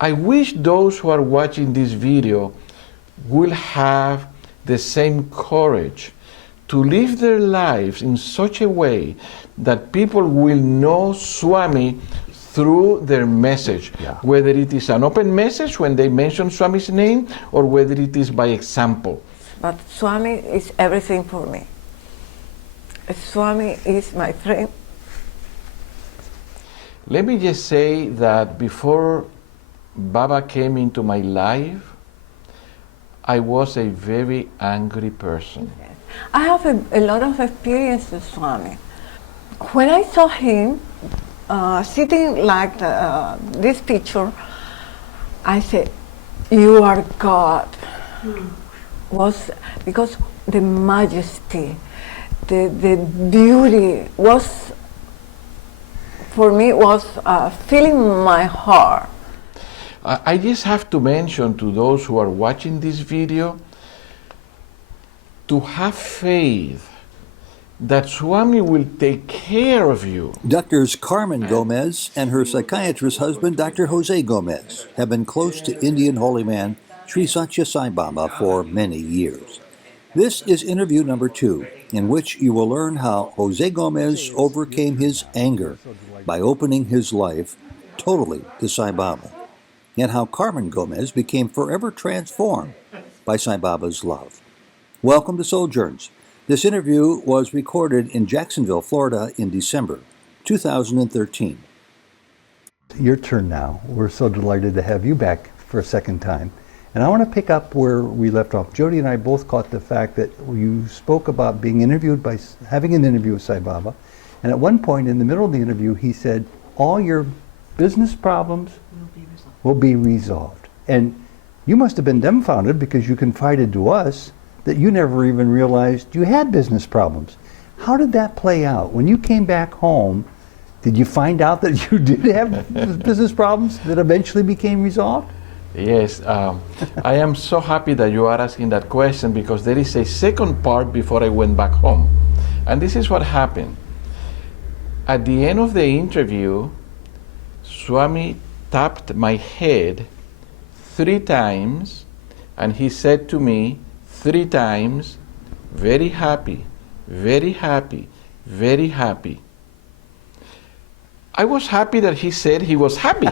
I wish those who are watching this video will have the same courage to live their lives in such a way that people will know Swami through their message, whether it is an open message when they mention Swami's name or whether it is by example. But Swami is everything for me. Swami is my friend. Let me just say that before Baba came into my life, I was a very angry person. Yes. I have a lot of experience with Swami. When I saw him sitting like this picture, I said, "You are God." Was because the majesty, the beauty was, for me, was filling my heart. I just have to mention to those who are watching this video to have faith that Swami will take care of you. Doctors Carmen Gomez and her psychiatrist husband, Dr. Jose Gomez, have been close to Indian holy man Sri Satya Sai Baba for many years. This is interview number 2, in which you will learn how Jose Gomez overcame his anger by opening his life totally to Sai Baba, and how Carmen Gomez became forever transformed by Sai Baba's love. Welcome to Souljourns. This interview was recorded in Jacksonville, Florida in December 2013. Your turn now. We're so delighted to have you back for a second time. And I want to pick up where we left off. Jody and I both caught the fact that you spoke about being interviewed by, having an interview with Sai Baba. And at one point in the middle of the interview, he said, all your business problems will be resolved. And you must have been dumbfounded because you confided to us that you never even realized you had business problems. How did that play out? When you came back home, did you find out that you did have business problems that eventually became resolved? Yes, I am so happy that you are asking that question because there is a second part before I went back home. And this is what happened. At the end of the interview, Swami tapped my head 3 times and he said to me 3 times, "Very happy, very happy, very happy." I was happy that he said he was happy,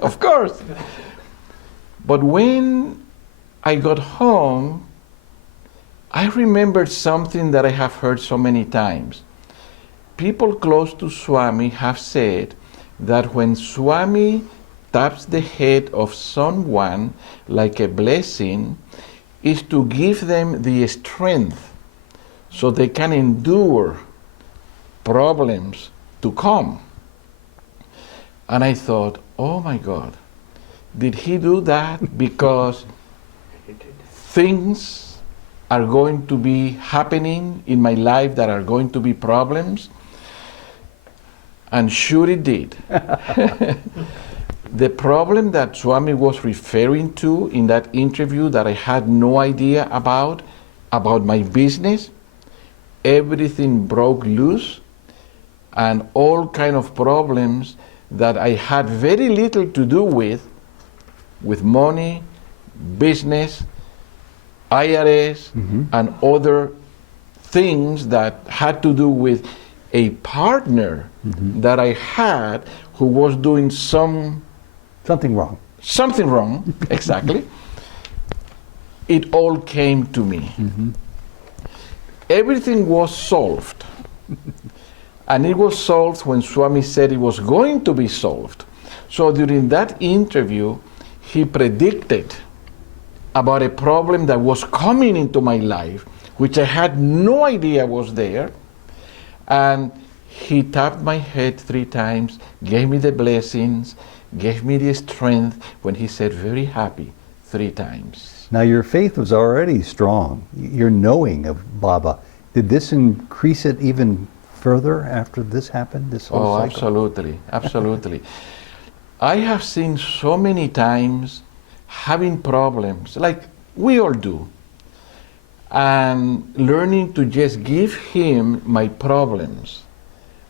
of course. But when I got home, I remembered something that I have heard so many times. People close to Swami have said that when Swami taps the head of someone like a blessing, is to give them the strength so they can endure problems to come. And I thought, oh my God, did he do that because things are going to be happening in my life that are going to be problems? And sure it did. The problem that Swami was referring to in that interview that I had no idea about my business, everything broke loose and all kind of problems that I had very little to do with money, business, IRS, and other things that had to do with a partner that I had who was doing something wrong. Something wrong, exactly. It all came to me. Everything was solved. And it was solved when Swami said it was going to be solved. So during that interview, he predicted about a problem that was coming into my life, which I had no idea was there. And he tapped my head 3 times, gave me the blessings, gave me the strength when he said, "Very happy," 3 times. Now your faith was already strong. Your knowing of Baba. Did this increase it even further after this happened, this whole cycle? Absolutely, absolutely. I have seen so many times having problems, like we all do, and learning to just give him my problems,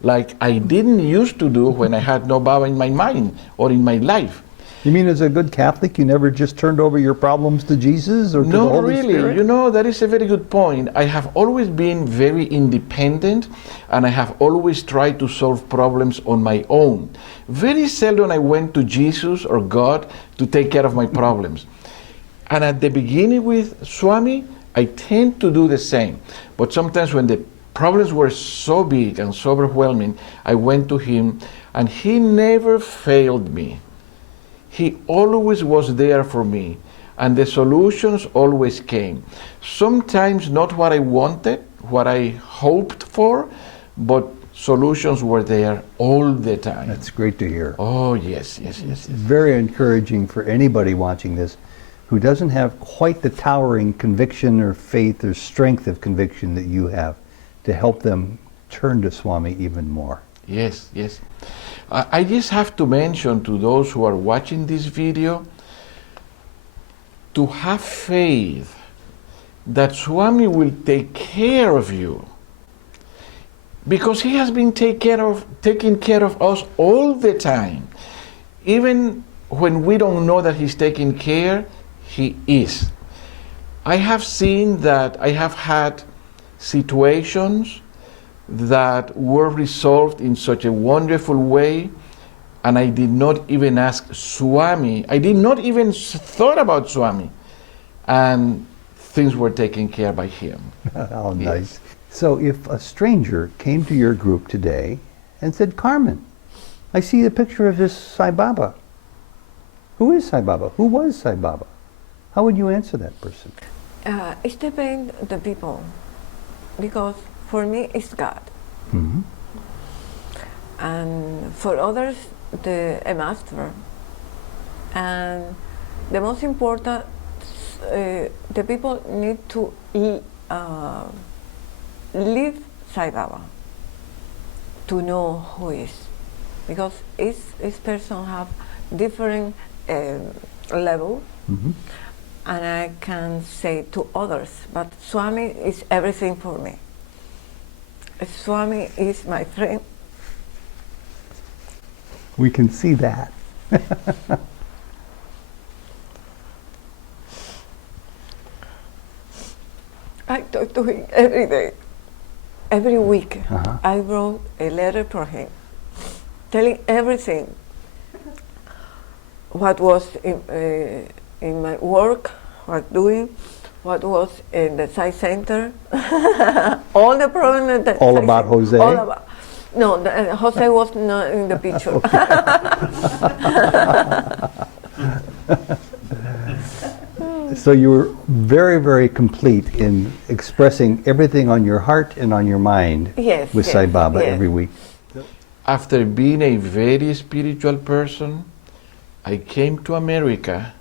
like I didn't used to do when I had no Baba in my mind or in my life. You mean as a good Catholic, you never just turned over your problems to Jesus or to the No, Holy really. Spirit? You know, that is a very good point. I have always been very independent, and I have always tried to solve problems on my own. Very seldom I went to Jesus or God to take care of my problems. And at the beginning with Swami, I tend to do the same. But sometimes when the problems were so big and so overwhelming, I went to him, and he never failed me. He always was there for me, and the solutions always came. Sometimes not what I wanted, what I hoped for, but solutions were there all the time. That's great to hear. Oh, yes, yes, yes, yes. Very encouraging for anybody watching this who doesn't have quite the towering conviction or faith or strength of conviction that you have, to help them turn to Swami even more. Yes, yes. I just have to mention to those who are watching this video to have faith that Swami will take care of you, because he has been taking care of us all the time. Even when we don't know that he's taking care, he is. I have seen that I have had situations that were resolved in such a wonderful way, and I did not even ask Swami. I did not even thought about Swami, and things were taken care by him. How Yes. nice. So if a stranger came to your group today and said, Carmen, I see a picture of this Sai Baba. Who is Sai Baba? Who was Sai Baba? How would you answer that person? It depends the people, because for me it's God, Mm-hmm. and for others a master. And the most important, the people need to live Sai Baba to know who is, because each person have different level. Mm-hmm. And I can say to others, but Swami is everything for me. Swami is my friend. We can see that. I talk to him every day, every week. Uh-huh. I wrote a letter for him, telling everything. What was in my work, what doing, what was in the Sai Center, all the problems that All Sai about Center- Jose? all about- no, Jose was not in the picture. So you were very, very complete in expressing everything on your heart and on your mind Yes, with yes, Sai Baba yes. every week. After being a very spiritual person, I came to America,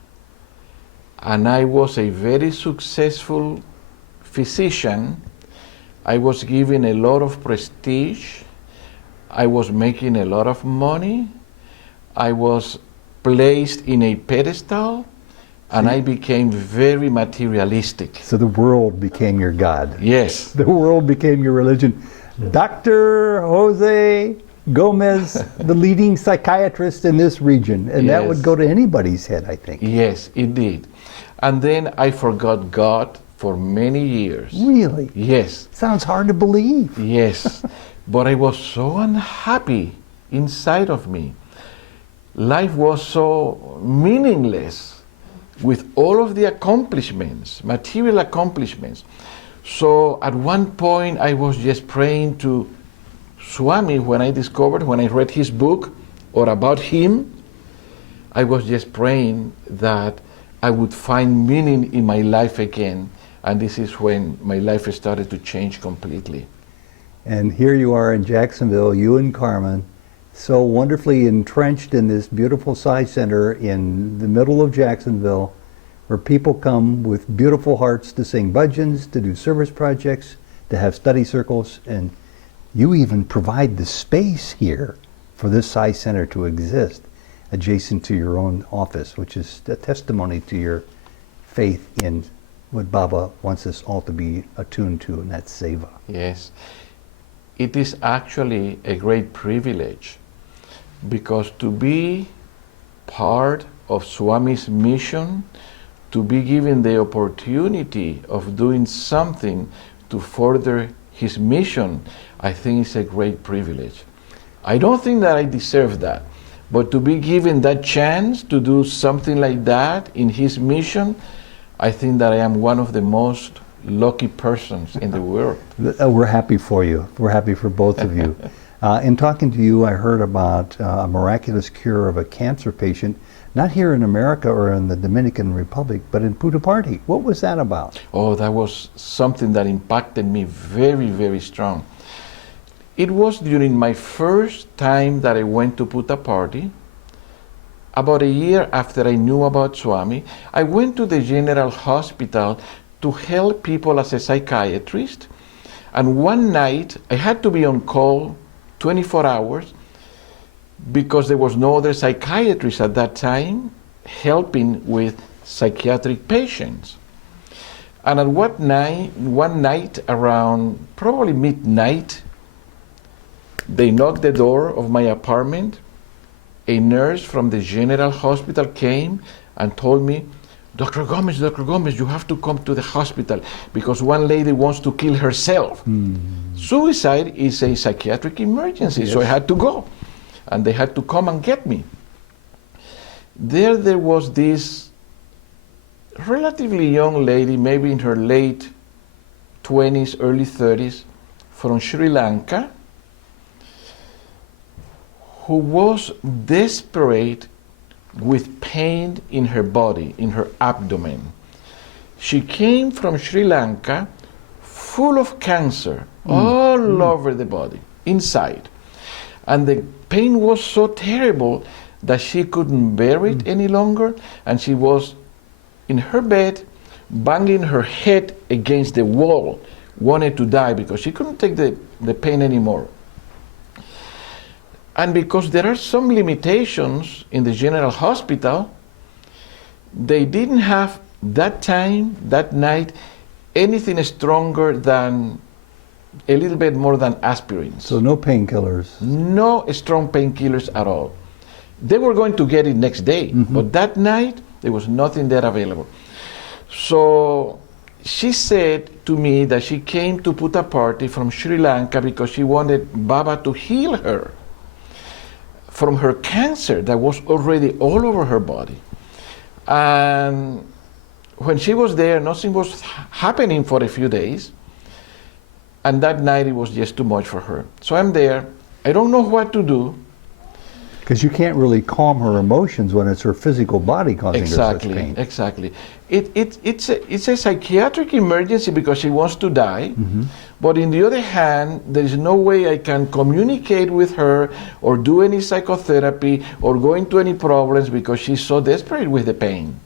and I was a very successful physician. I was given a lot of prestige. I was making a lot of money. I was placed in a pedestal, and I became very materialistic. So the world became your God. Yes. The world became your religion. Dr. Jose Gomez, the leading psychiatrist in this region. And that would Yes. go to anybody's head, I think. Yes, it did. And then I forgot God for many years. Really? Yes. Sounds hard to believe. Yes, but I was so unhappy inside of me. Life was so meaningless with all of the accomplishments, material accomplishments. So at one point I was just praying to Swami when I read his book or about him, I was just praying that I would find meaning in my life again. And this is when my life started to change completely. And here you are in Jacksonville, you and Carmen, so wonderfully entrenched in this beautiful Sai Center in the middle of Jacksonville, where people come with beautiful hearts to sing bhajans, to do service projects, to have study circles, and you even provide the space here for this Sai Center to exist adjacent to your own office, which is a testimony to your faith in what Baba wants us all to be attuned to, and that's seva. Yes. It is actually a great privilege, because to be part of Swami's mission, to be given the opportunity of doing something to further his mission, I think is a great privilege. I don't think that I deserve that, but to be given that chance to do something like that in his mission, I think that I am one of the most lucky persons in the world. We're happy for you. We're happy for both of you. In talking to you, I heard about a miraculous cure of a cancer patient, not here in America or in the Dominican Republic, but in Puttaparthi. What was that about? Oh, that was something that impacted me very, very strong. It was during my first time that I went to Puttaparthi. About a year after I knew about Swami, I went to the General Hospital to help people as a psychiatrist. And one night, I had to be on call 24 hours because there was no other psychiatrist at that time helping with psychiatric patients. And at one night around probably midnight, they knocked the door of my apartment. A nurse from the General Hospital came and told me, Dr. Gomez, you have to come to the hospital because one lady wants to kill herself. Suicide is a psychiatric emergency, so I had to go. And they had to come and get me. There was this relatively young lady, maybe in her late 20s, early 30s, from Sri Lanka, who was desperate with pain in her body, in her abdomen. She came from Sri Lanka full of cancer all over the body, inside. And the pain was so terrible that she couldn't bear it any longer, and she was in her bed, banging her head against the wall, wanted to die because she couldn't take the pain anymore. And because there are some limitations in the General Hospital, they didn't have that time, that night, anything stronger than a little bit more than aspirins. So no painkillers. No strong painkillers at all. They were going to get it next day, but that night there was nothing there available. So she said to me that she came to Puttaparthi from Sri Lanka because she wanted Baba to heal her from her cancer that was already all over her body. And when she was there, nothing was happening for a few days. And that night it was just too much for her. So I'm there. I don't know what to do. Because you can't really calm her emotions when it's her physical body causing her such pain. Exactly. It's a psychiatric emergency because she wants to die. But on the other hand, there is no way I can communicate with her or do any psychotherapy or go into any problems because she's so desperate with the pain.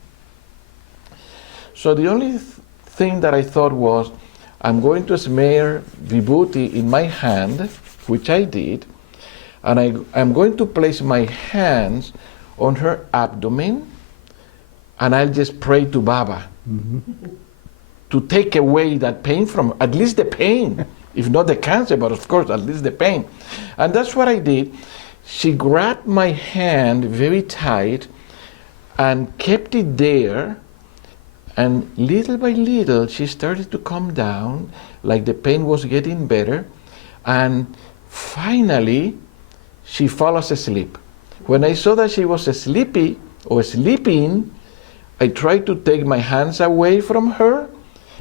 So the only thing that I thought was, I'm going to smear vibhuti in my hand, which I did, and I'm going to place my hands on her abdomen, and I'll just pray to Baba to take away that pain from her, at least the pain, if not the cancer, but of course, at least the pain. And that's what I did. She grabbed my hand very tight and kept it there, and little by little, she started to come down, like the pain was getting better, and finally, she fell asleep. When I saw that she was sleepy or sleeping, I tried to take my hands away from her,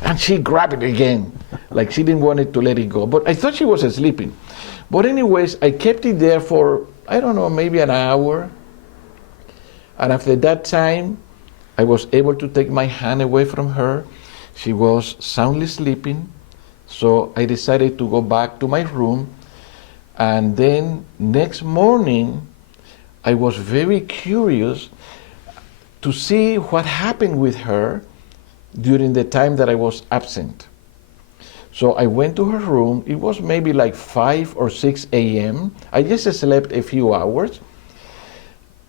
and she grabbed it again, like she didn't want it to let it go. But I thought she was sleeping. But anyways, I kept it there for, I don't know, maybe an hour. And after that time, I was able to take my hand away from her. She was soundly sleeping. So I decided to go back to my room. And then next morning, I was very curious to see what happened with her during the time that I was absent. So I went to her room. It was maybe like 5 or 6 a.m. I just slept a few hours.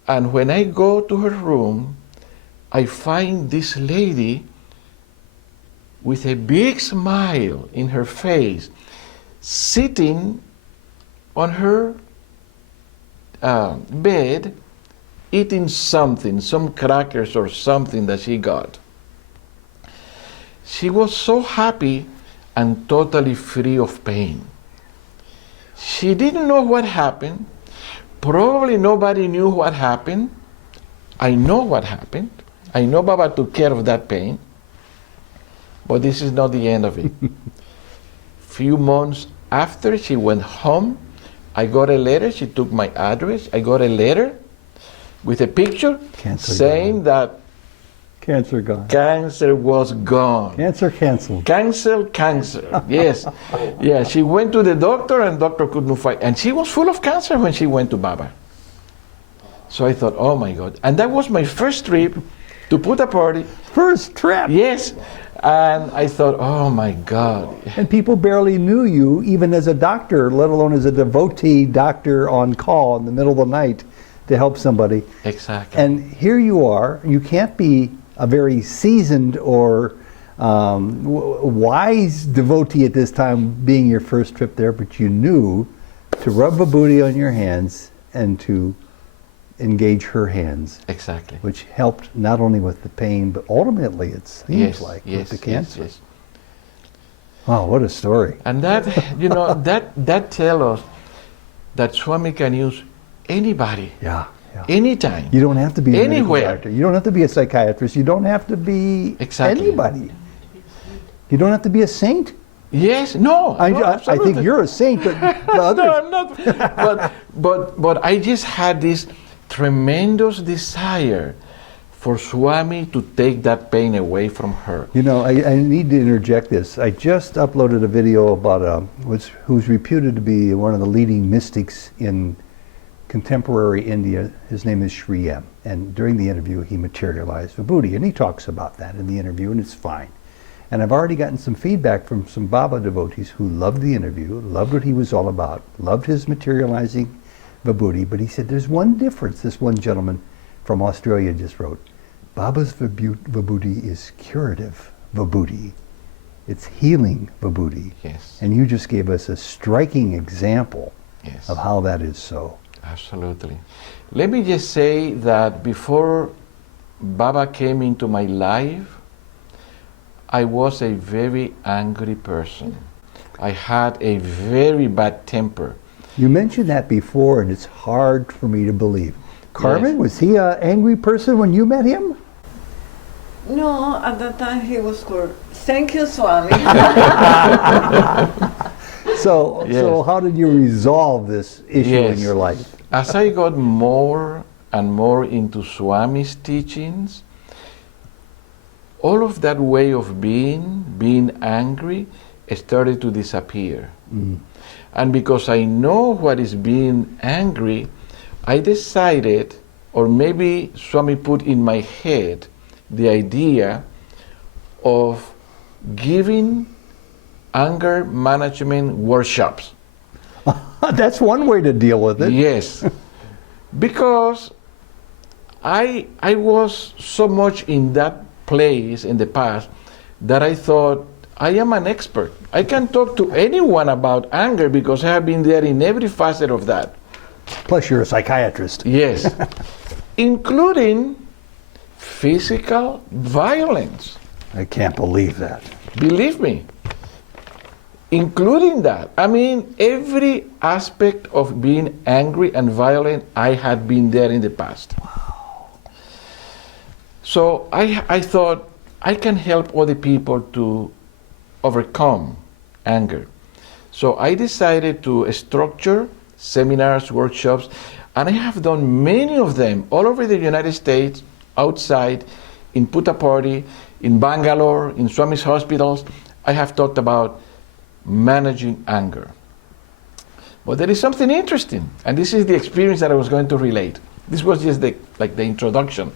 And when I go to her room, I find this lady with a big smile in her face, sitting on her bed eating something, some crackers or something that she got. She was so happy and totally free of pain. She didn't know what happened. Probably nobody knew what happened. I know what happened. I know Baba took care of that pain. But this is not the end of it. Few months after she went home, I got a letter. She took my address. I got a letter with a picture saying that Cancer gone. cancer was gone. Cancer canceled. Cancer. Yes. Yeah, she went to the doctor and doctor couldn't find. And she was full of cancer when she went to Baba. So I thought, oh my God. And that was my first trip to Puta Party. First trip. Yes. And I thought, oh my God. And people barely knew you, even as a doctor, let alone as a devotee doctor on call in the middle of the night to help somebody. Exactly. And here you are. You can't be a very seasoned or wise devotee at this time, being your first trip there, but you knew to rub vibhuti on your hands and to engage her hands. Exactly. Which helped not only with the pain, but ultimately it seems like with the cancer. Yes. Wow, what a story. And that, you know, that tells us that Swami can use anybody, Yeah. anytime. You don't have to be a medical Anywhere. doctor. You don't have to be a psychiatrist. You don't have to be Exactly. anybody. You don't have to be a saint. Yes, no. I think absolutely. you're a saint, but the others. No, I'm not. But I just had this tremendous desire for Swami to take that pain away from her. You know, I need to interject this. I just uploaded a video about who's reputed to be one of the leading mystics in contemporary India. His name is Sri M. And during the interview, he materialized vibhuti, and he talks about that in the interview, and it's fine. And I've already gotten some feedback from some Baba devotees who loved the interview, loved what he was all about, loved his materializing vibhuti, but he said there's one difference. This one gentleman from Australia just wrote, Baba's vibhuti is curative vibhuti. It's healing vibhuti. Yes. And you just gave us a striking example Yes. of how that is so. Absolutely. Let me just say that before Baba came into my life, I was a very angry person. I had a very bad temper. You mentioned that before, and it's hard for me to believe. Carmen, Yes. was he an angry person when you met him? No, at that time he was good. Thank you, Swami. So Yes. how did you resolve this issue in Yes. your life? As I got more and more into Swami's teachings, all of that way of being angry, started to disappear. And because I know what is being angry, I decided, or maybe Swami put in my head, the idea of giving anger management workshops. That's one way to deal with it. Yes, because I was so much in that place in the past that I thought I am an expert. I can talk to anyone about anger because I have been there in every facet of that. Plus, you're a psychiatrist. Yes, including physical violence. I can't believe that. Believe me, including that. I mean, every aspect of being angry and violent, I had been there in the past. Wow. So I thought I can help other people to overcome anger. So I decided to structure seminars, workshops, and I have done many of them all over the United States, outside, in Puta Party, in Bangalore, in Swami's hospitals. I have talked about managing anger. But there is something interesting, and this is the experience that I was going to relate. This was just the introduction.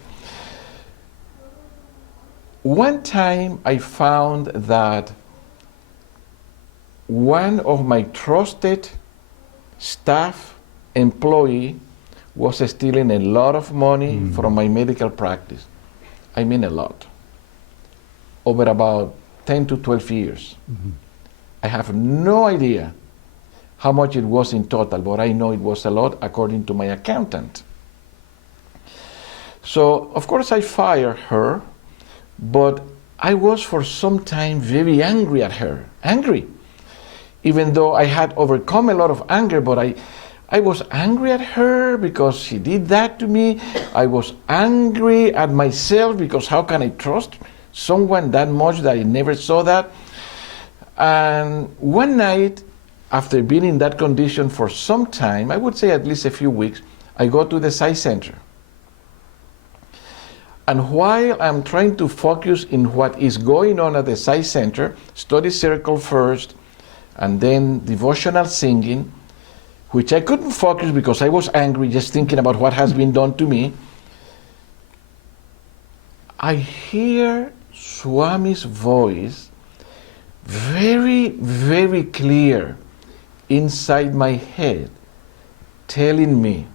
One time I found that one of my trusted staff employee was stealing a lot of money from my medical practice. I mean a lot. Over about 10 to 12 years. I have no idea how much it was in total, but I know it was a lot according to my accountant. So, of course, I fired her, but I was for some time very angry at her. Angry. Even though I had overcome a lot of anger, but I was angry at her because she did that to me. I was angry at myself because how can I trust someone that much that I never saw that? And one night, after being in that condition for some time, I would say at least a few weeks, I go to the Sai Center. And while I'm trying to focus in what is going on at the Sai Center, study circle first, and then devotional singing, which I couldn't focus because I was angry just thinking about what has been done to me, I hear Swami's voice very, very clear inside my head, telling me,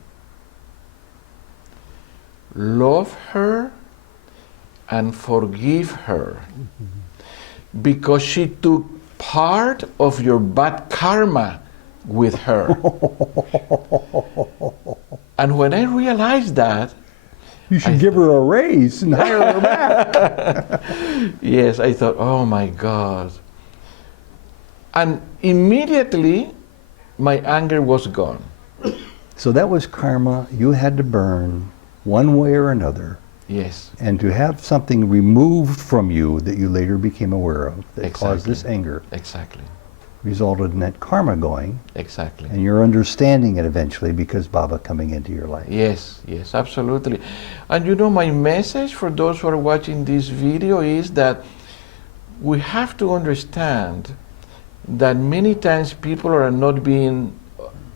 love her and forgive her, because she took part of your bad karma with her. And when I realized that, You should give her a raise and hire her back. yes, I thought, oh my God. And immediately my anger was gone. So that was karma you had to burn one way or another. Yes. And to have something removed from you that you later became aware of that caused this anger Exactly. resulted in that karma going, Exactly. and you're understanding it eventually because Baba coming into your life. Yes, yes, absolutely. And you know, my message for those who are watching this video is that we have to understand that many times people are not being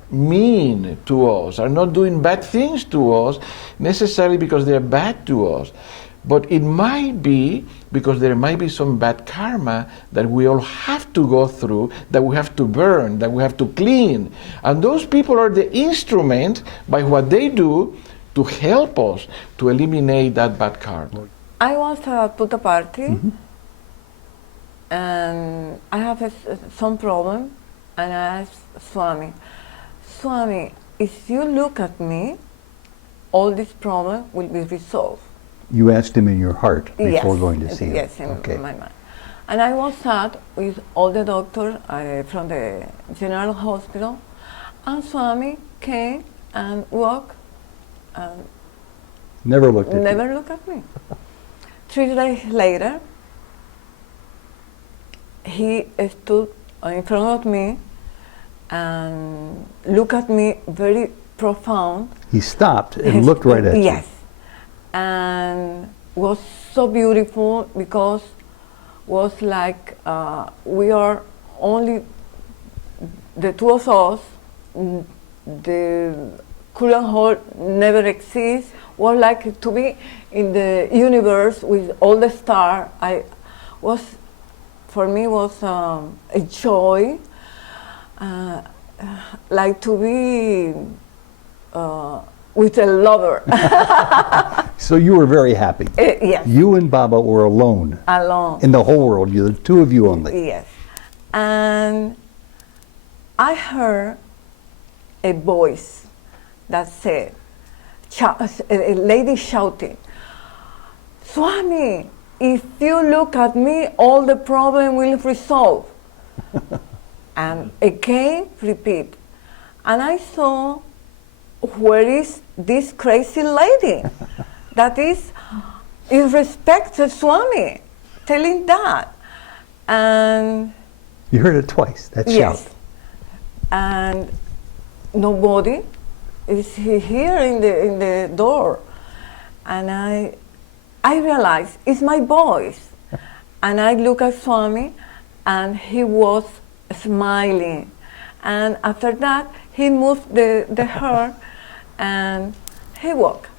mean to us, are not doing bad things to us necessarily because they're bad to us. But it might be because there might be some bad karma that we all have to go through, that we have to burn, that we have to clean. And those people are the instrument by what they do to help us to eliminate that bad karma. I was at a party, and I have some problem, and I asked Swami, if you look at me, all this problem will be resolved. You asked him in your heart before going to see him. Yes, in my mind. And I was sat with all the doctors from the General Hospital, and Swami came and walked and Never looked at never looked at me. 3 days later, he stood in front of me and looked at me very profound. He stopped and looked right at you. Yes, and was so beautiful because was like we are only the two of us. The current whole never exists. Was like to be in the universe with all the stars. For me was a joy, like to be with a lover. So you were very happy. Yes. You and Baba were alone. Alone. In the whole world, you, the two of you only. Yes. And I heard a voice that said, a lady shouting, Swami, if you look at me, all the problem will resolve. And again, repeat. And I saw, where is this crazy lady that is in respect to Swami, telling that? And You heard it twice, that yes, shout. and nobody is here in the door, and I realized it's my voice, and I look at Swami, and he was smiling, and after that he moved the hair, and he walked.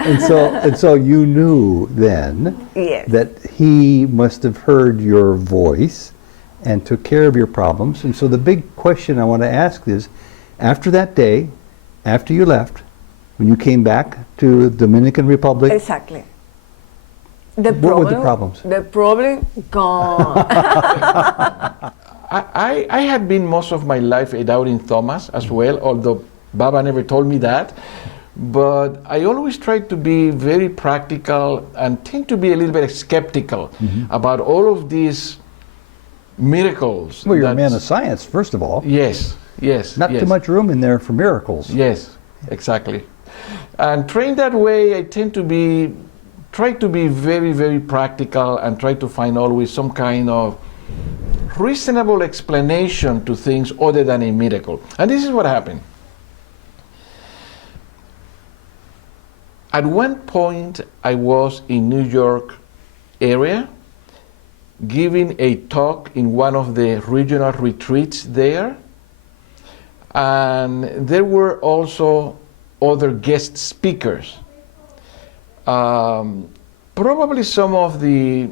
And so you knew then Yes. that he must have heard your voice and took care of your problems. And so the big question I want to ask is, after that day, after you left, when you came back to the Dominican Republic, Exactly. what were the problems? The problem gone. I had been most of my life a doubting Thomas as well, although Baba never told me that. but I always try to be very practical and tend to be a little bit skeptical about all of these miracles. Well, you're a man of science, first of all. Yes, yes. Not too much room in there for miracles. Yes, exactly. And trained that way, I tend to try to be very, very practical and try to find always some kind of reasonable explanation to things other than a miracle. And this is what happened. At one point, I was in New York area giving a talk in one of the regional retreats there. And there were also other guest speakers. Probably some of the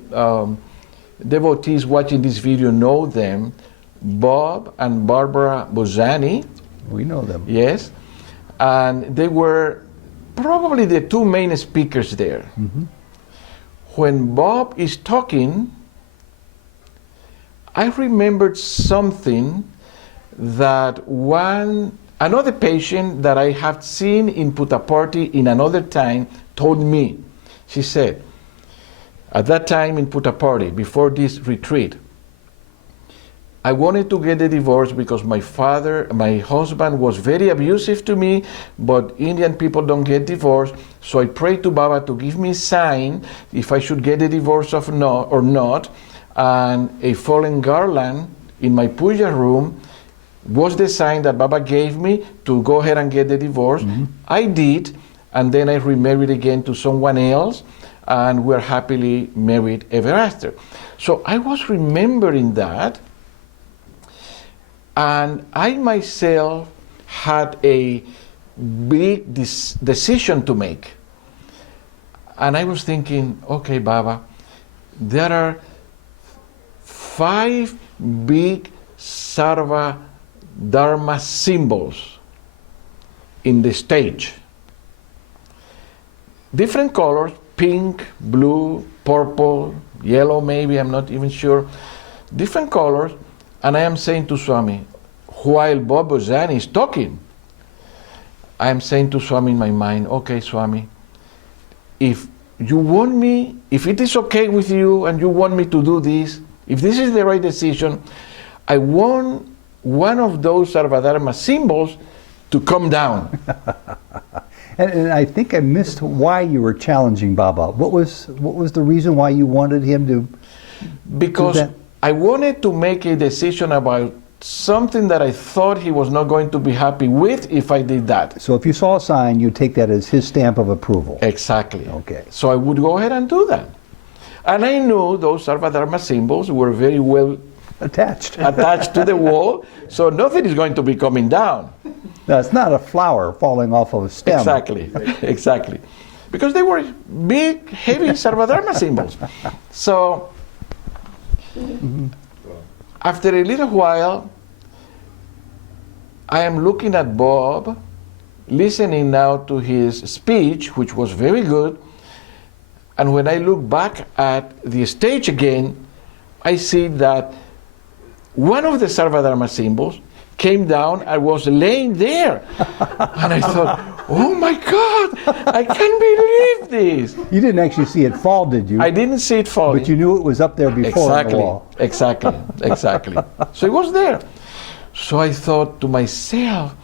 devotees watching this video know them, Bob and Barbara Bozani. We know them. Yes. And they were probably the two main speakers there. When Bob is talking, I remembered something that another patient that I have seen in Puttaparthi in another time told me. She said, at that time in Puttaparthi, before this retreat, I wanted to get a divorce because my husband was very abusive to me, but Indian people don't get divorced. So I prayed to Baba to give me a sign if I should get a divorce or not. And a fallen garland in my puja room was the sign that Baba gave me to go ahead and get the divorce. I did, and then I remarried again to someone else, and we're happily married ever after. So I was remembering that, and I myself had a big decision to make. And I was thinking, okay, Baba, there are 5 big Sarva Dharma symbols in the stage. Different colors, pink, blue, purple, yellow maybe, I'm not even sure. Different colors, and I am saying to Swami, while Bob Bozani is talking, I am saying to Swami in my mind, okay, Swami, if you want me, if it is okay with you and you want me to do this, if this is the right decision, I want one of those Sarvadharma symbols to come down. And I think I missed why you were challenging Baba. What was the reason why you wanted him to? Because I wanted to make a decision about something that I thought he was not going to be happy with if I did that. So if you saw a sign, you'd take that as his stamp of approval. Exactly. Okay. So I would go ahead and do that. And I knew those Sarvadharma symbols were very well attached to the wall, so nothing is going to be coming down. No, it's not a flower falling off of a stem. Exactly, exactly. Because they were big, heavy Sarvadharma symbols. So, after a little while, I am looking at Bob, listening now to his speech, which was very good. And when I look back at the stage again, I see that one of the Sarvadharma symbols came down and was laying there. And I thought, oh my God, I can't believe this. You didn't actually see it fall, did you? I didn't see it falling. But you knew it was up there before on the wall. Exactly. So it was there. So I thought to myself,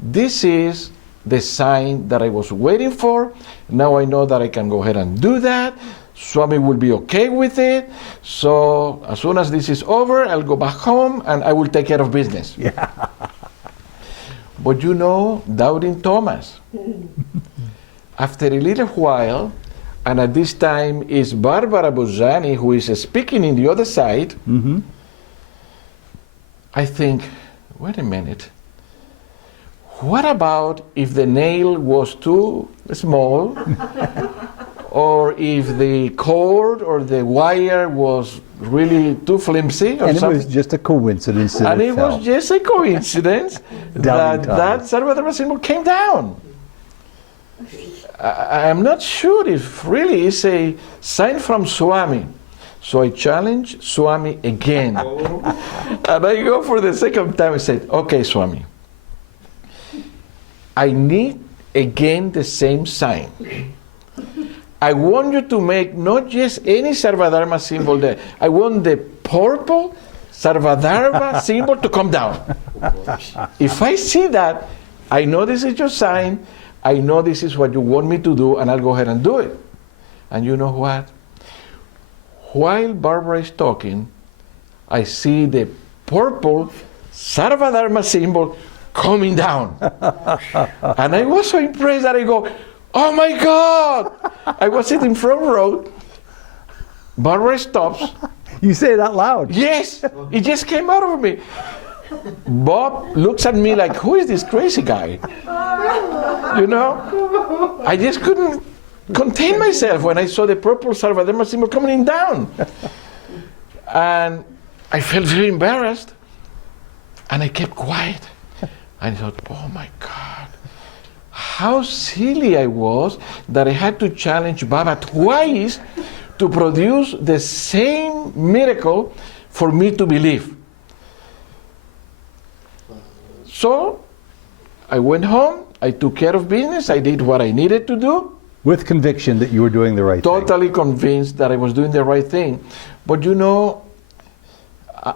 this is the sign that I was waiting for. Now I know that I can go ahead and do that. Swami will be okay with it. So as soon as this is over, I'll go back home and I will take care of business. Yeah. But you know, doubting Thomas. After a little while, and at this time is Barbara Bozani who is speaking in the other side, I think, wait a minute. What about if the nail was too small? Or if the cord or the wire was really too flimsy or and something. It was just a coincidence that and it fell. was just a coincidence that Sarvadharma symbol came down. I am not sure if really it's a sign from Swami. So I challenge Swami again. And I go for the second time and said, okay, Swami, I need again the same sign. I want you to make not just any Sarvadharma symbol there. I want the purple Sarvadharma symbol to come down. If I see that, I know this is your sign. I know this is what you want me to do, and I'll go ahead and do it. And you know what? While Barbara is talking, I see the purple Sarvadharma symbol coming down. And I was so impressed that I go, oh my God! I was sitting front row. Barbara stops. You say it out loud. Yes, it just came out of me. Bob looks at me like, who is this crazy guy? You know? I just couldn't contain myself when I saw the purple Sarvadharma symbol coming down. And I felt very embarrassed. And I kept quiet. And I thought, oh my God, how silly I was that I had to challenge Baba twice to produce the same miracle for me to believe. So I went home, I took care of business, I did what I needed to do. With conviction that you were doing the right thing. Totally convinced that I was doing the right thing. But you know,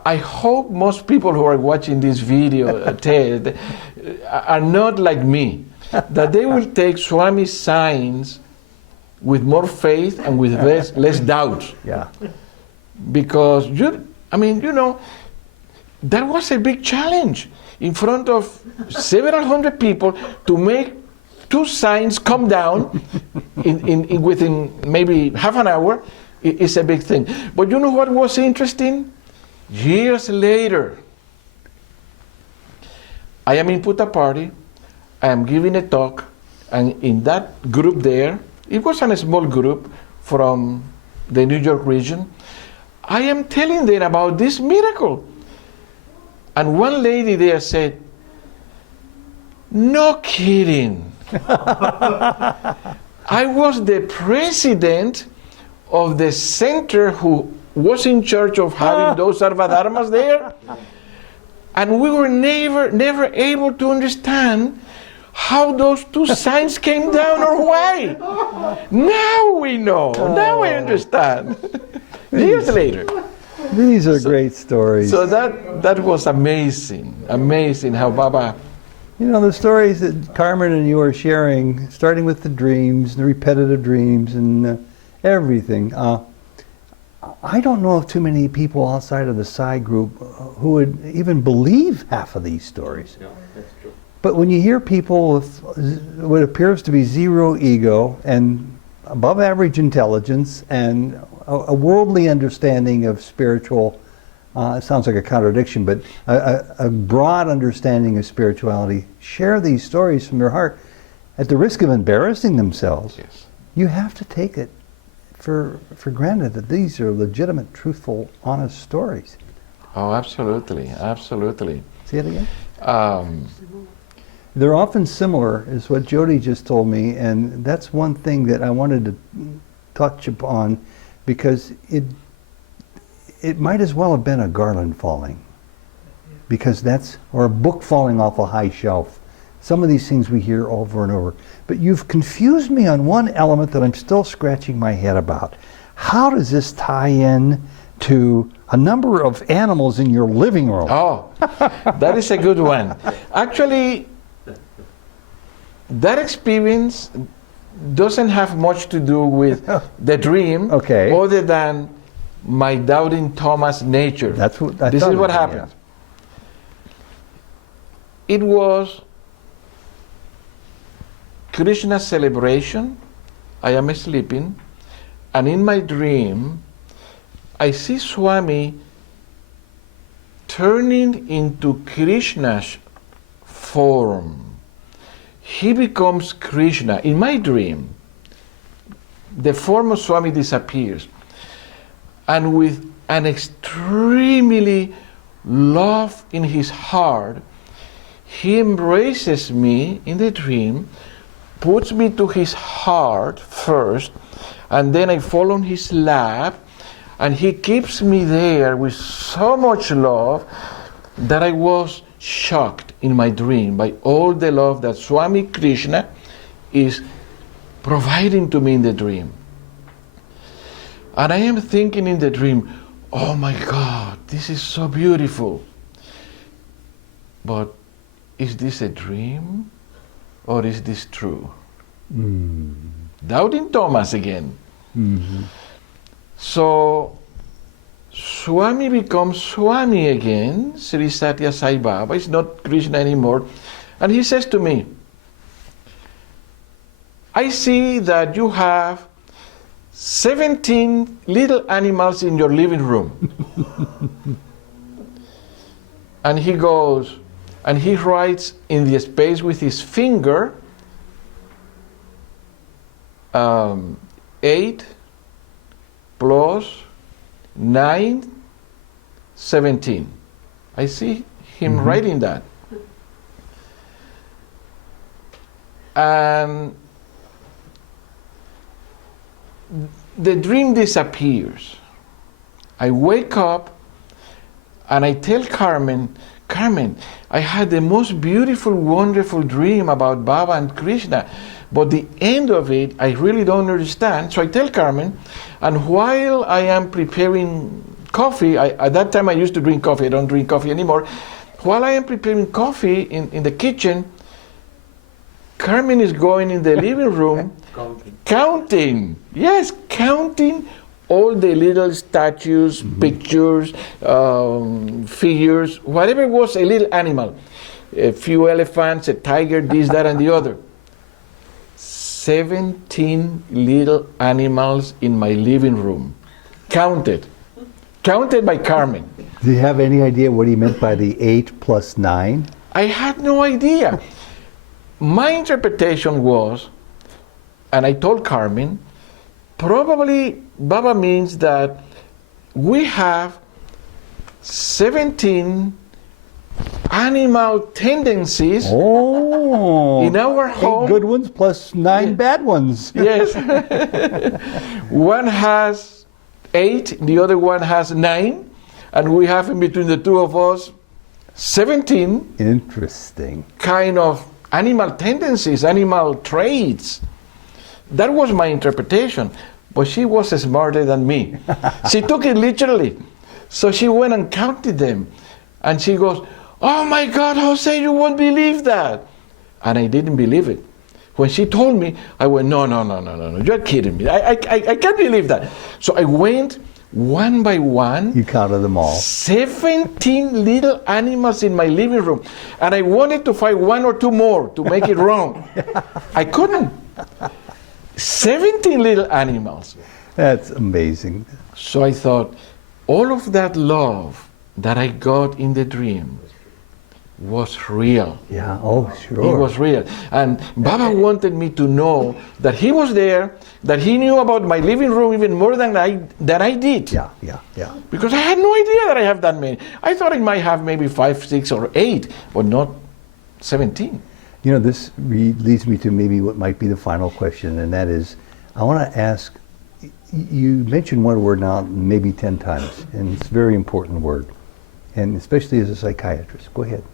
I hope most people who are watching this video Ted, are not like me, that they will take Swami's signs with more faith and with less doubt. Yeah. Because, that was a big challenge in front of several hundred people to make two signs come down within maybe half an hour. It's a big thing. But you know what was interesting? Years later, I am in Puttaparthi, I am giving a talk, and in that group there, it was a small group from the New York region, I am telling them about this miracle. And one lady there said, no kidding. I was the president of the center who was in charge of having those Sarvadharmas there, and we were never able to understand how those two signs came down or why. Now we know. Now I understand. Years later. These are great stories. So that was amazing how Baba. You know, the stories that Carmen and you are sharing, starting with the dreams, the repetitive dreams, and everything. I don't know of too many people outside of the Sai group who would even believe half of these stories. Yeah, that's true. But when you hear people with what appears to be zero ego and above average intelligence and a worldly understanding of spiritual, it sounds like a contradiction, but a broad understanding of spirituality, share these stories from their heart at the risk of embarrassing themselves, Yes. you have to take it for granted that these are legitimate, truthful, honest stories. Oh, absolutely. Say it again? They're often similar, is what Jody just told me, and that's one thing that I wanted to touch upon, because it might as well have been a garland falling, because or a book falling off a high shelf. Some of these things we hear over and over. But you've confused me on one element that I'm still scratching my head about. How does this tie in to a number of animals in your living room? Oh, that is a good one. Actually, that experience doesn't have much to do with the dream, Okay. other than my doubting Thomas nature. That's what I This thought is it what was, happened. It was Krishna celebration. I am sleeping, and in my dream, I see Swami turning into Krishna's form. He becomes Krishna. In my dream, the form of Swami disappears. And with an extremely love in his heart, he embraces me in the dream, puts me to his heart first, and then I fall on his lap, and he keeps me there with so much love that I was shocked in my dream by all the love that Swami Krishna is providing to me in the dream. And I am thinking in the dream, oh my God, this is so beautiful. But is this a dream or is this true? Doubting Thomas again. So Swami becomes Swami again, Sri Satya Sai Baba. It's not Krishna anymore. And he says to me, I see that you have 17 little animals in your living room. And he goes, and he writes in the space with his finger, 8 plus 9, 17. I see him writing that. And the dream disappears. I wake up and I tell Carmen, I had the most beautiful, wonderful dream about Baba and Krishna, but the end of it, I really don't understand. So I tell Carmen, and while I am preparing coffee, at that time I used to drink coffee, I don't drink coffee anymore. While I am preparing coffee in the kitchen, Carmen is going in the living room, counting all the little statues, pictures, figures, whatever was a little animal. A few elephants, a tiger, this, that, and the other. 17 little animals in my living room. Counted by Carmen. Do you have any idea what he meant by the 8 plus 9? I had no idea. My interpretation was, and I told Carmen, probably Baba means that we have 17 animal tendencies in our home. 8 good ones plus 9 bad ones. Yes. One has 8, the other one has 9, and we have in between the two of us 17. Interesting. Kind of animal tendencies, animal traits. That was my interpretation, but she was smarter than me. She took it literally. So she went and counted them, and she goes, oh my God, Jose, you won't believe that. And I didn't believe it. When she told me, I went, no, you're kidding me. I can't believe that. So I went one by one. You counted them all. 17 little animals in my living room. And I wanted to find 1 or 2 more to make it wrong. I couldn't. 17 little animals. That's amazing. So I thought, all of that love that I got in the dream was real. Yeah, oh, sure. It was real. And Baba wanted me to know that he was there, that he knew about my living room even more than I did. Yeah. Because I had no idea that I have that many. I thought I might have maybe 5, 6, or 8, but not 17. You know, this leads me to maybe what might be the final question, and that is, I want to ask, you mentioned one word now maybe 10 times, and it's a very important word, and especially as a psychiatrist. Go ahead.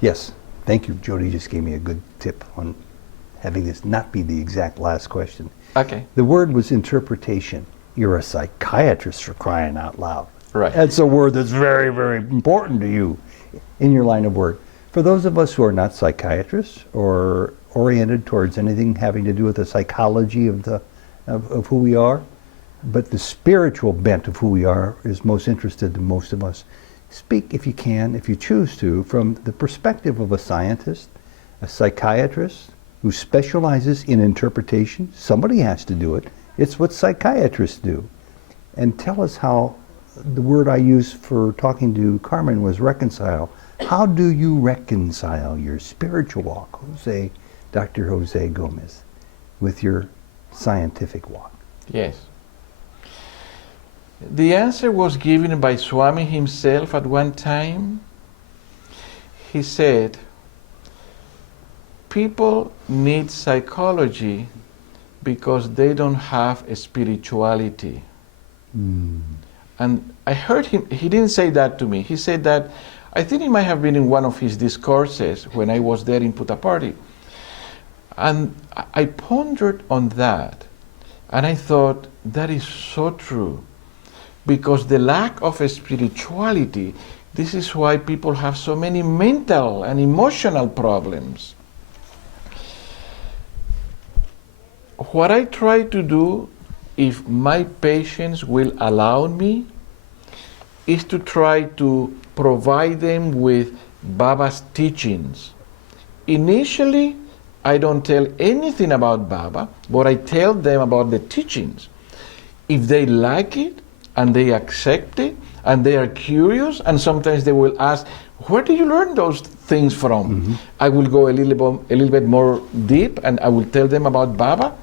Yes, thank you. Jody just gave me a good tip on having this not be the exact last question. Okay. The word was interpretation. You're a psychiatrist, for crying out loud. Right. That's a word that's very, very important to you in your line of work. For those of us who are not psychiatrists or oriented towards anything having to do with the psychology of who we are, but the spiritual bent of who we are is most interested to most of us. Speak, if you can, if you choose to, from the perspective of a scientist, a psychiatrist who specializes in interpretation. Somebody has to do it. It's what psychiatrists do. And tell us how the word I used for talking to Carmen was reconcile. How do you reconcile your spiritual walk, Dr. Jose Gomez, with your scientific walk? Yes. The answer was given by Swami himself at one time. He said, people need psychology because they don't have a spirituality. And I heard him, he didn't say that to me. He said that, I think it might have been in one of his discourses when I was there in Puttaparthi. And I pondered on that, and I thought, that is so true. Because the lack of spirituality, this is why people have so many mental and emotional problems. What I try to do, if my patients will allow me, is to try to provide them with Baba's teachings. Initially, I don't tell anything about Baba, but I tell them about the teachings. If they like it, and they accept it, and they are curious, and sometimes they will ask, where do you learn those things from? I will go a little bit more deep, and I will tell them about Baba.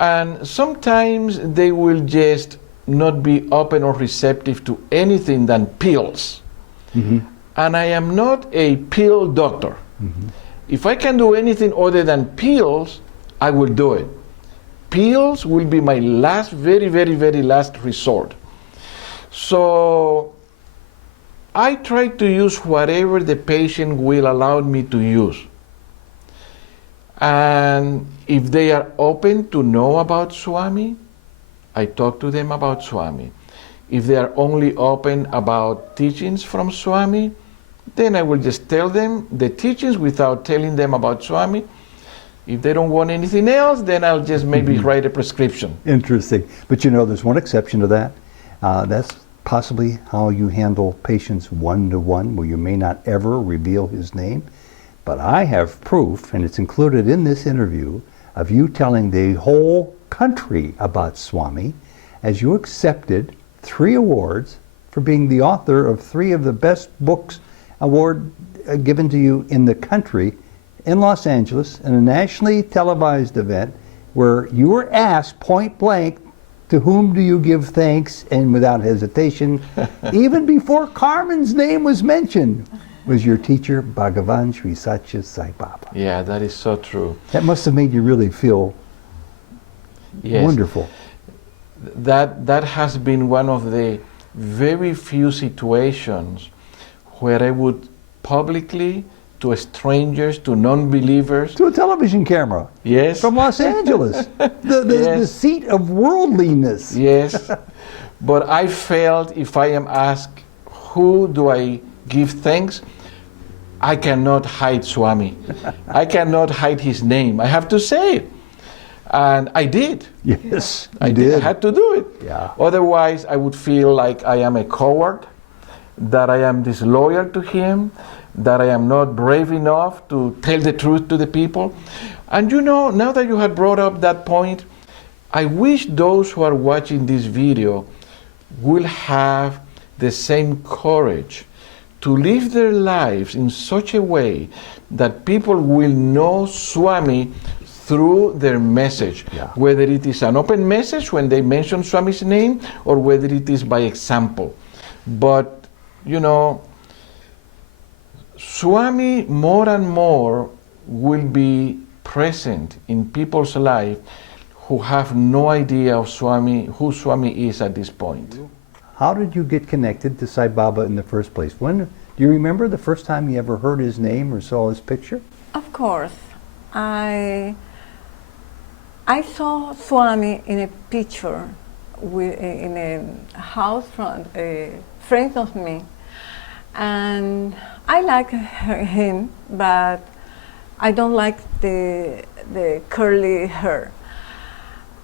And sometimes they will just not be open or receptive to anything than pills. And I am not a pill doctor. If I can do anything other than pills, I will do it. Pills will be my last, very, very, very last resort. So I try to use whatever the patient will allow me to use. And if they are open to know about Swami, I talk to them about Swami. If they are only open about teachings from Swami, then I will just tell them the teachings without telling them about Swami. If they don't want anything else, then I'll just maybe write a prescription. Interesting. But you know, there's one exception to that. That's possibly how you handle patients one-to-one, where you may not ever reveal his name. But I have proof, and it's included in this interview, of you telling the whole country about Swami, as you accepted 3 awards for being the author of 3 of the best books award given to you in the country in Los Angeles, in a nationally televised event where you were asked point blank, to whom do you give thanks? And without hesitation, even before Carmen's name was mentioned, was your teacher, Bhagavan Sri Satya Sai Baba. Yeah, that is so true. That must have made you really feel wonderful. That has been one of the very few situations where I would publicly, to strangers, to non-believers, to a television camera. Yes. From Los Angeles, the seat of worldliness. Yes. But I felt if I am asked, who do I give thanks? I cannot hide Swami. I cannot hide his name. I have to say it. And I did. Yes, I did. I had to do it. Yeah. Otherwise, I would feel like I am a coward, that I am disloyal to him, that I am not brave enough to tell the truth to the people. And you know, now that you have brought up that point, I wish those who are watching this video will have the same courage to live their lives in such a way that people will know Swami through their message, whether it is an open message when they mention Swami's name, or whether it is by example. But, you know, Swami more and more will be present in people's life who have no idea of Swami, who Swami is at this point. How did you get connected to Sai Baba in the first place? When do you remember the first time you ever heard his name or saw his picture? Of course. I saw Swami in a picture in a house from a friend of me, and I like him, but I don't like the curly hair.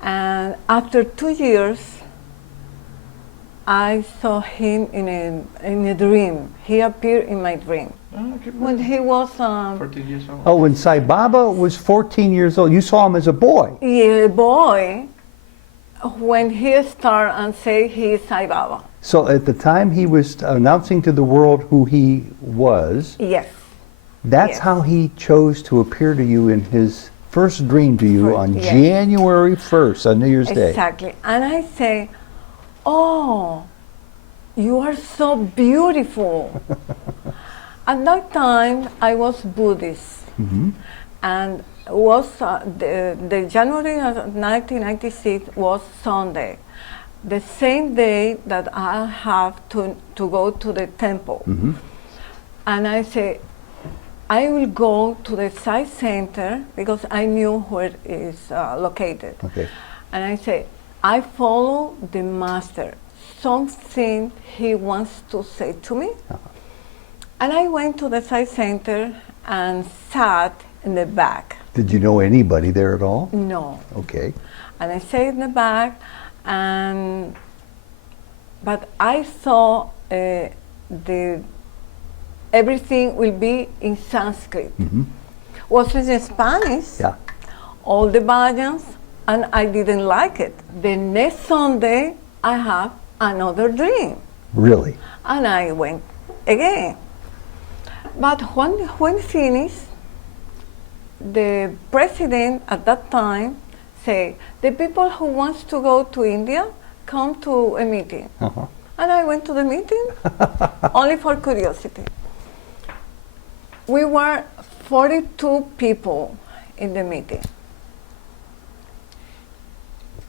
And after 2 years, I saw him in a dream. He appeared in my dream. When he was 14 years old. Oh, when Sai Baba was 14 years old, you saw him as a boy. Yeah, a boy, when he started and say he is Sai Baba. So at the time he was announcing to the world who he was, Yes. that's Yes. how he chose to appear to you in his first dream to you on Yes. January 1st, on New Year's Day. Exactly. And I say, oh, you are so beautiful. At that time, I was Buddhist. And was the January of 1996 was Sunday, the same day that I have to go to the temple. And I say, I will go to the Sai Center because I knew where it is located. Okay. And I say, I follow the master, something he wants to say to me. And I went to the Sai Center and sat in the back. Did you know anybody there at all? No. Okay. And I sat in the back, but I saw everything will be in Sanskrit. Was in Spanish, Yeah. all the bhajans, and I didn't like it. The next Sunday, I have another dream, Really? and I went again. But when finished, the president at that time say, the people who wants to go to India, come to a meeting. Uh-huh. And I went to the meeting, only for curiosity. We were 42 people in the meeting.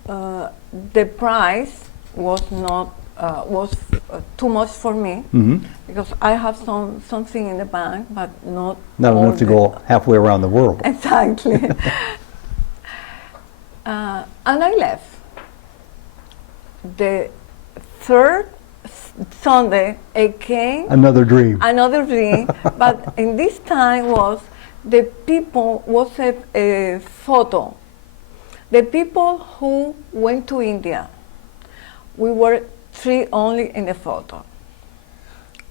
The price was not too much for me because I have something in the bank, but not all enough to go halfway around the world. Exactly. And I left. The third Sunday, again, Another dream. another dream, but in this time was the people, was a photo. The people who went to India, we were three only in the photo.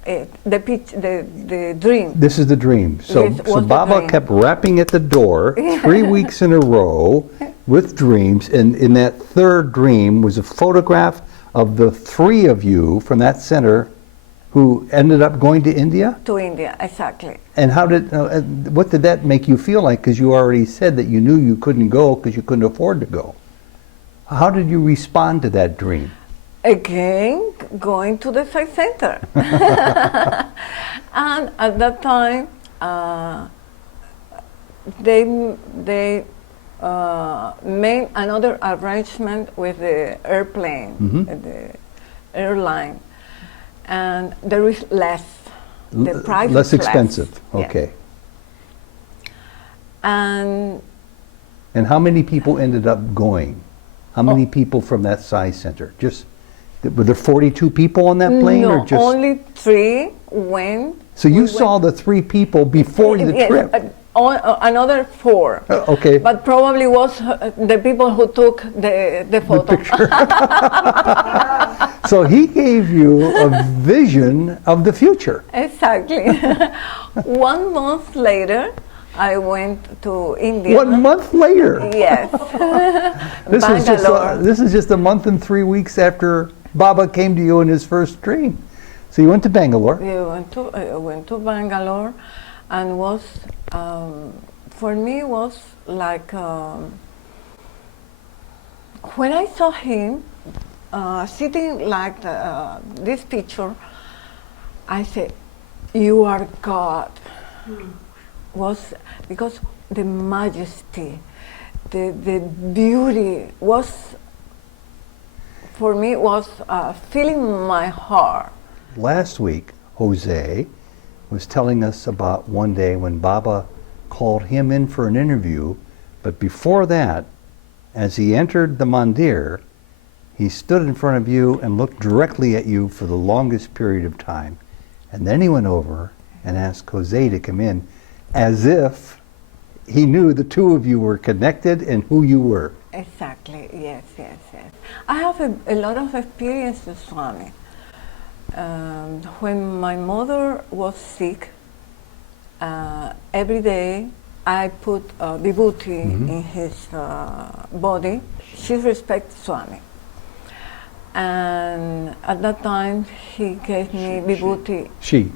The dream. This is the dream. So, This so was the Baba dream. kept rapping at the door 3 weeks in a row with dreams, and in that third dream was a photograph of the three of you from that center who ended up going to India? To India, exactly. And how did, what did that make you feel like? Because you already said that you knew you couldn't go because you couldn't afford to go. How did you respond to that dream? Again, going to the sex center. And at that time, they made another arrangement with the airplane, the airline, and there is less. The price less is expensive. Yeah. Okay. And how many people ended up going? How many people from that Sai Center? Just were there 42 people on that plane, no, or just only three went. So you we saw went- the three people before the Yes, trip? another four. Okay. But probably was the people who took the photo. So he gave you a vision of the future. Exactly. 1 month later, I went to India. 1 month later. Yes. Bangalore. This is just a month and 3 weeks after Baba came to you in his first dream. So you went to Bangalore. I went to Bangalore, and was for me was like when I saw him sitting like this picture, I said, "You are God." Was because the majesty, the beauty was for me was filling my heart. Last week, Jose was telling us about one day when Baba called him in for an interview, but before that, as he entered the mandir, he stood in front of you and looked directly at you for the longest period of time. And then he went over and asked Jose to come in, as if he knew the two of you were connected and who you were. Exactly, yes. I have a lot of experiences, Swami. When my mother was sick, every day I put vibhuti in his body. She respects Swami. And at that time, he gave me vibhuti. She.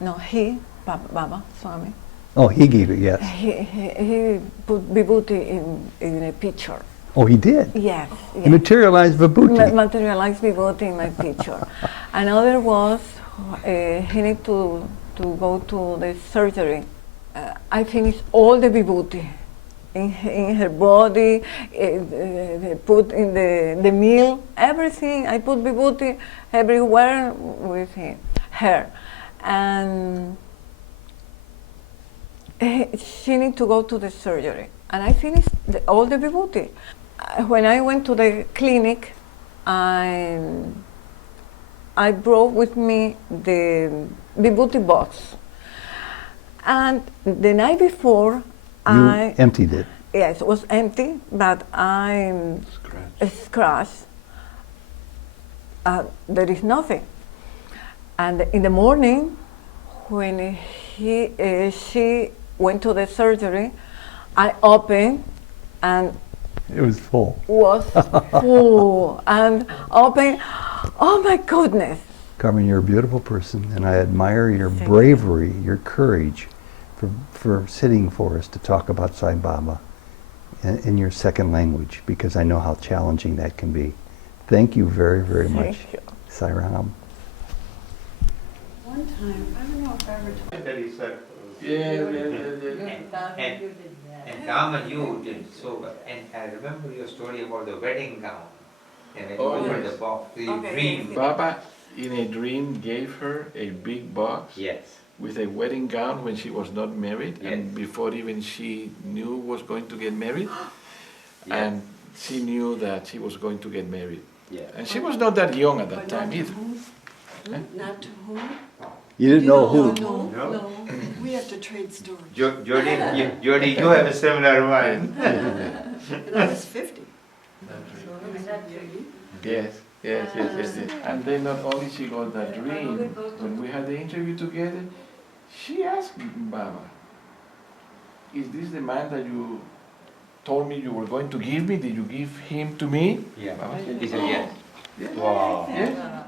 No, he, Baba, Swami. Oh, he gave it, yes. He put vibhuti in a picture. Oh, he did? Yes. He materialized vibhuti. Materialized vibhuti in my picture. Another was he need to go to the surgery. I finished all the vibhuti in her body, put in the meal, everything. I put vibhuti everywhere with her. And she need to go to the surgery. And I finished all the vibhuti. When I went to the clinic, I brought with me the vibhuti box. And the night before, You emptied it. yes, it was empty, but I scratched. There is nothing. And in the morning, when she went to the surgery, I opened and It was full. was full and open. Oh my goodness! Carmen, you're a beautiful person, and I admire your bravery, your courage for sitting for us to talk about Sai Baba in your second language, because I know how challenging that can be. Thank you very, very much, Thank you. Sai Ram. One time, I don't know if I ever told And Carmen, you did so well. And I remember your story about the wedding gown. And when you opened the box, you dreamed. Baba, in a dream, gave her a big box Yes. with a wedding gown when she was not married, Yes. and before even she knew was going to get married, Yes. and she knew that she was going to get married. Yes. And she was not that young at that But time not to either. whom? Not to whom? You didn't know who. No. We have to trade stories. Jody, you have a similar mind. And I was 50. Yes. And then not only she got that dream, when we had the interview together, she asked Baba, is this the man that you told me you were going to give me? Did you give him to me? Yeah. Baba? He said yes. Yeah. Wow. Yeah.